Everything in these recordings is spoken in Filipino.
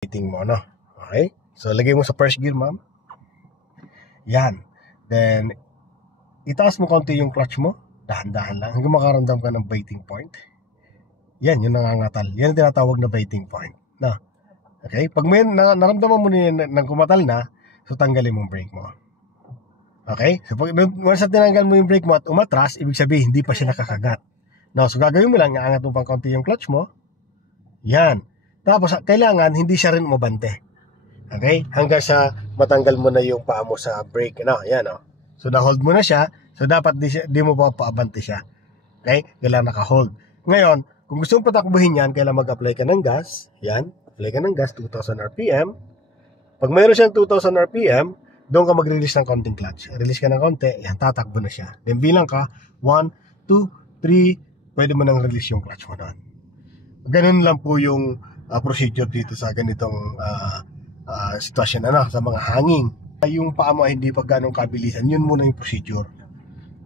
Waiting mo, no? Okay? So, lagay mo sa first gear, ma'am. Yan. Then, itaas mo konti yung clutch mo. Dahan-dahan lang. Hanggang makaramdam ka ng biting point. Yan, yung nangangatal. Yan ang tinatawag na biting point. No? Okay? Pag may naramdaman mo na kumatal na, so tanggalin mo yung brake mo. Okay? So, pag once tinanggal mo yung brake mo at umatras, ibig sabihin, hindi pa siya nakakagat. No? So, gagawin mo lang, aangat mo pang konti yung clutch mo. Yan. Tapos, kailangan hindi siya rin umabante. Okay? Hanggang sa matanggal mo na yung paa mo sa brake. No? Yan, no? So, na-hold mo na siya. So, dapat di mo pa paabante siya. Okay? Kailangan naka-hold. Ngayon, kung gusto mong patakbuhin yan, kailangan mag-apply ka ng gas. Yan. Apply ka ng gas, 2,000 RPM. Pag mayroon siyang 2,000 RPM, doon ka mag-release ng konting clutch. Release ka ng konti, yan, tatakbo na siya. Then, bilang ka, 1, 2, 3, pwede mo nang release yung clutch mo doon. Ganun lang po yung procedure dito sa ganitong sitwasyon sa mga hanging. Yung paa mo hindi pa ganong kabilisan, yun muna yung procedure.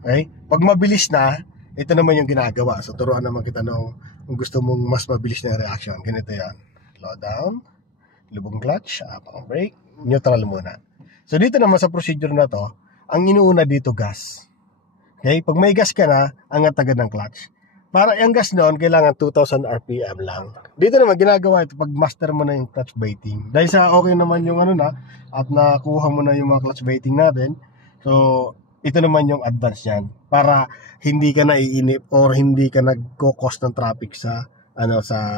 Okay? Pag mabilis na, ito naman yung ginagawa. So turuan naman kita kung gusto mong mas mabilis na reaction. Ganito yan. Slow down, lubong clutch, pang brake, neutral muna. So dito naman sa procedure na to, ang inuuna dito gas. Okay? Pag may gas ka na, angat agad ng clutch. Para yung gas noon, kailangan 2,000 RPM lang. Dito naman, ginagawa ito pag master mo na yung clutch biting. Dahil sa okay naman yung at nakuha mo na yung mga clutch biting natin, so, ito naman yung advance yan. Para hindi ka naiinip or hindi ka nagko-cause ng traffic sa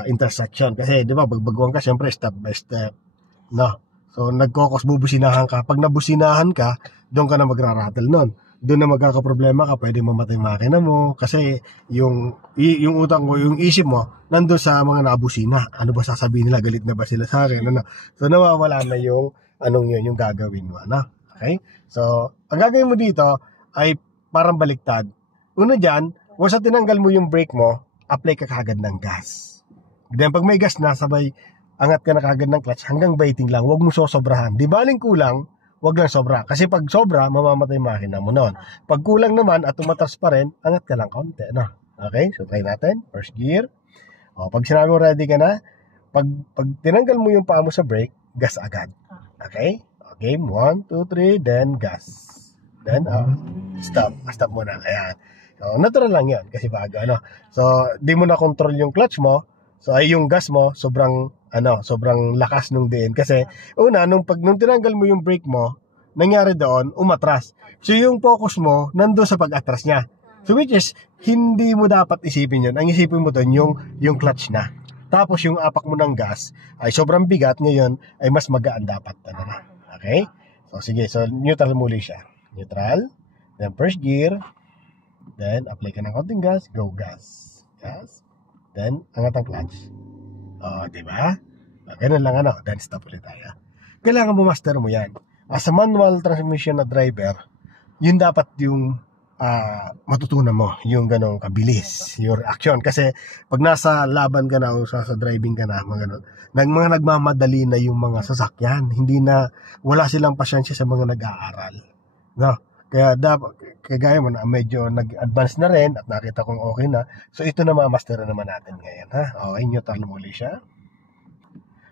intersection. Kasi, di ba, bagbaguan ka, syempre, step by step. No? So, nagko-cause, bubusinahan ka. Pag nabusinahan ka, doon ka na magra-rattle nun. Doon na magkakaproblema ka, pwede mamatay makina mo kasi yung utang mo, yung isip mo nandoon sa mga nabusina. Ano ba sasabihin nila, galit na ba sila sa akin? So nawawala na yung yung gagawin mo, Okay? So ang gagawin mo dito ay parang baliktad. Una diyan, once tinanggal mo yung brake mo, apply ka kagad ng gas. Then pag may gas na, sabay angat ka na kagad ng clutch hanggang biting lang, huwag mo sosobrahan. Di baling kulang, wag lang sobra. Kasi pag sobra, mamamatay makina mo noon. Pag kulang naman at umatras pa rin, angat ka lang konti. Okay? So, try natin. First gear. Pag sinabi mo ready ka na, pag tinanggal mo yung paa mo sa brake, gas agad. Okay? Game 1, 2, 3, then gas. Then, stop. Stop muna. Ayan. So, natural lang yan kasi bago. So, di mo na control yung clutch mo. So, ay yung gas mo, sobrang lakas nung din. Kasi, una, nung tinanggal mo yung brake mo, nangyari doon, umatras. So, yung focus mo, nandoon sa pag-atras niya. So, which is, hindi mo dapat isipin yun. Ang isipin mo doon, yung clutch na. Tapos, yung apak mo ng gas, ay sobrang bigat. Ngayon, ay mas magaan dapat. Okay? So, sige. So, neutral muli siya. Neutral. Then, first gear. Then, apply ka ng konting gas. Go, gas. Gas. Then, angat ang clutch. Diba? Ganun lang then stop ulit tayo. Kailangan mo master mo yan. As a manual transmission na driver, yun dapat yung matutunan mo, yung ganong kabilis, yung reaction. Kasi pag nasa laban ka na o sa driving ka na, mga nagmamadali na yung mga sasakyan. Wala silang pasyensya sa mga nag-aaral. No? Kaya dapat, kagaya mo na medyo nag-advance na rin at nakita kong okay na. So ito na mamaster naman natin ngayon. Okay, neutral muli siya.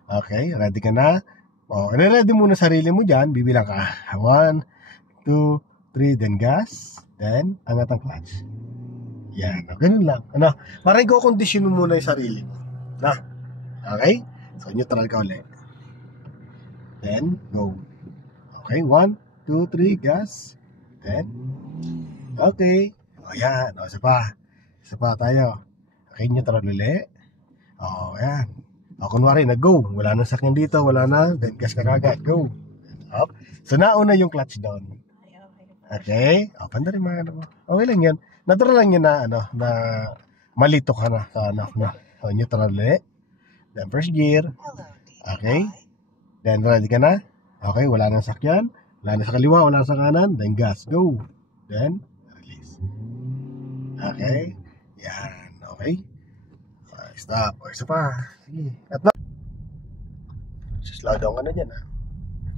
Okay, ready ka na? Ready muna sarili mo dyan. Bibilang ka. 1, 2, 3, then gas. Then, angat ang clutch. Yan, ganun lang. Para i-condition mo muna yung sarili mo. Okay? So, neutral ka ulit. Then, go. Okay, 1, 2, 3, gas. Then, okay. Yan. Isa pa. Isa pa tayo. Okay, neutral ulit. Yan. Kunwari, nag-go. Wala nang sakyan dito, wala na. Then, gas ka kagad. Go. Up. So, nauna yung clutch down. Okay? Panda rin mga mo. Okay lang yan. Natural lang yun na malito ka na. So, neutral ulit. Then, first gear. Okay? Then, ready ka na? Okay, wala nang sakyan. Wala na sa kaliwa, wala sa kanan. Then, gas. Go. Then, release. Okay? Yan. Okay? Stop. Isa pa. Sige. At slow down ka na dyan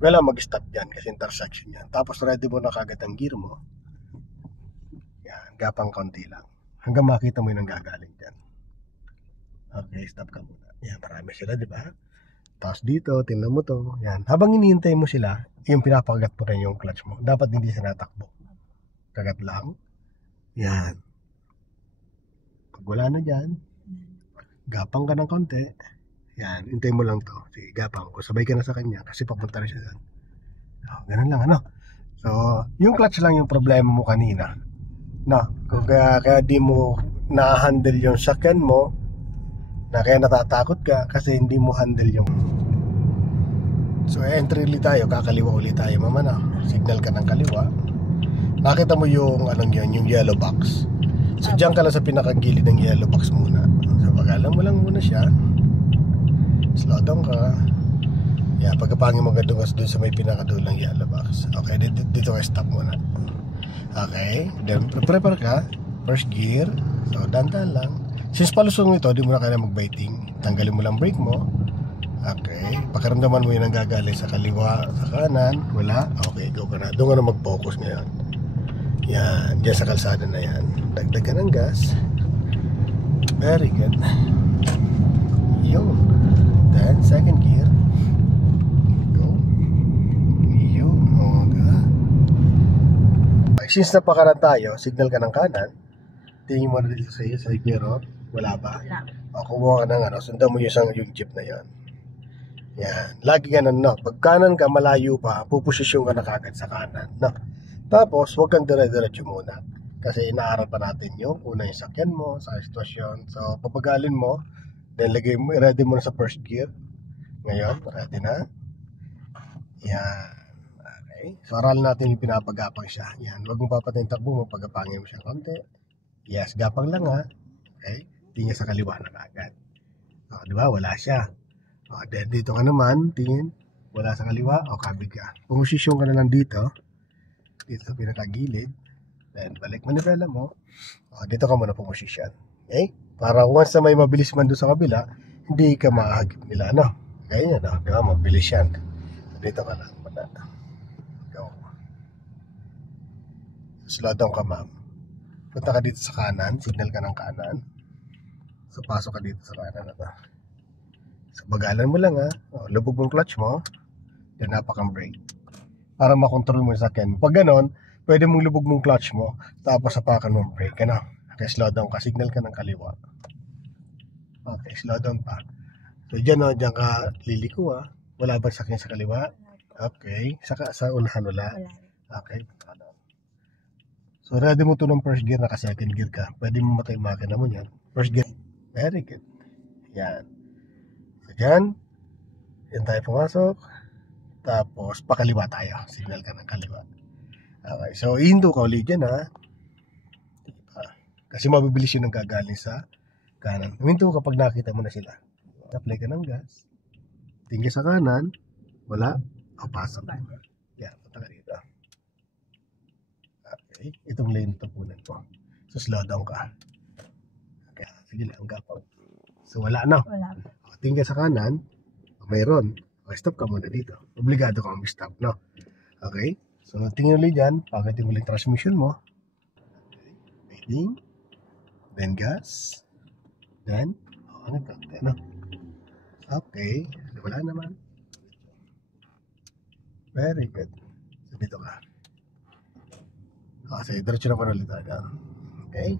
Wala mag-stop dyan kasi intersection yan. Tapos ready mo na kagad ang gear mo. Yan. Gapang konti lang. Hanggang makita mo yung nanggagaling dyan. Okay, stop ka muna. Yan, marami sila, di ba? Tapos dito, tingnan mo to. Yan. Habang hinihintay mo sila, yung pinapakagat mo rin yung clutch mo. Dapat hindi siya natakbo. Kagat lang. Yan. Pag wala na dyan, gapang ka ng konti. Yan. Hintay mo lang to. Sige, gapang ko. Sabay ka na sa kanya kasi papunta na siya dyan. Ganun lang, ano? So, yung clutch lang yung problema mo kanina. No? Kaya di mo na-handle yung sakyan mo, na kaya natatakot ka kasi hindi mo handle yung. So entry ulit tayo, kakaliwa ulit tayo mama na. Signal ka ng kaliwa. Nakita mo yung anong yun, yung yellow box. So diyan ka lang sa pinakagilid ng yellow box muna. So pag-alam mo lang muna siya. Slow down ka. Yeah, pagkapangin mo agad doon sa may pinakadulo ng yellow box. Okay, dito ka stop muna. Okay, then prepare ka. First gear. So dandan lang. Since palusong ito, di mo na kailangan mag-biting. Tanggalin mo lang brake mo. Okay. Pakiramdaman mo yun ang gagaling sa kaliwa, sa kanan. Wala. Okay, go ka na. Doon ka na mag-focus ngayon. Yan. Diyan sa kalsada na yan. Dagdag ka ng gas. Very good. Yun. Then, second gear. Go. Yun. Okay. Since napakaran tayo, signal ka ng kanan. Tingin mo na dito sa iyo, sa mirror. Wala ba? Wala. O, kumuha ka ng sundan mo yung jeep na yan. Yan. Lagi ganun, no? Pag kanan ka, malayo pa, pupusisyon ka na kagad sa kanan, no? Tapos, huwag kang dire-diretso muna. Kasi inaaral pa natin yung una yung sakyan mo, sa sitwasyon. So, papagalin mo, then ready mo na sa first gear. Ngayon, ready na. Yan. Okay. So, aral natin yung pinapagapang siya. Yan. Huwag mo papatayin takbo mo, pagapangin mo siya konti. Yes, gapang lang ha. Okay. Tingin sa kaliwa na agad. O, di ba? Wala siya. O, then dito ka naman, tingin. Wala sa kaliwa. O, kabig ka. Pumusisyon ka na lang dito. Dito sa pinakagilid. Then, balik manibela mo. O, dito ka muna pumusisyon. Okay? Para once na may mabilis man doon sa kabila, hindi ka mahagip nila, no? Kaya yan, no? Di ba? Mabilis yan. Dito ka lang. Go. Slow down ka, ma'am. Punta ka dito sa kanan. Signal ka ng kanan. So, pasok ka dito sa kanan na to. So, bagalan mo lang ha. O, lubog mong clutch mo. Then, napakang brake. Para makontrol mo yung sakyan mo. Pag ganon, pwede mong lubog mong clutch mo. Tapos, sapakan mong brake. Ano? Okay, slow down ka. Signal ka ng kaliwa. Okay, slow down pa. So, dyan o. Dyan ka liliko ha. Wala ba sakyan sa kaliwa? Okay. Sa unahan wala? Okay. So, ready mo to ng first gear, naka second gear ka. Pwede mo matay makina mo yan. First gear. Very good. Yan. So, dyan. Yan tayo pumasok. Tapos, pakaliwa tayo. Signal ka ng kaliwa. Okay. So, ihinto ka ulit dyan, ha. Kasi mabibilis yun ang gagaling sa kanan. Ihinto ka pag nakita mo na sila. Apply ka ng gas. Tingin sa kanan. Wala. O, pasok. Yan. Punta ka dito. Okay. Itong lane tapunan ko. So, slow down ka. Okay. Sige lang, gapang. So, wala na. Wala. Tingin ka sa kanan. Mayroon. Okay, stop ka muna dito. Obligado ka mag-stop, no? Okay. So, tingin ulit dyan. Pakitin mo yung transmission mo. Okay. Waiting. Then, gas. Then, ano ito? Ano? Okay. So, wala naman. Very good. So, dito ka. Okay, diretso na pa ulit tayo. Okay.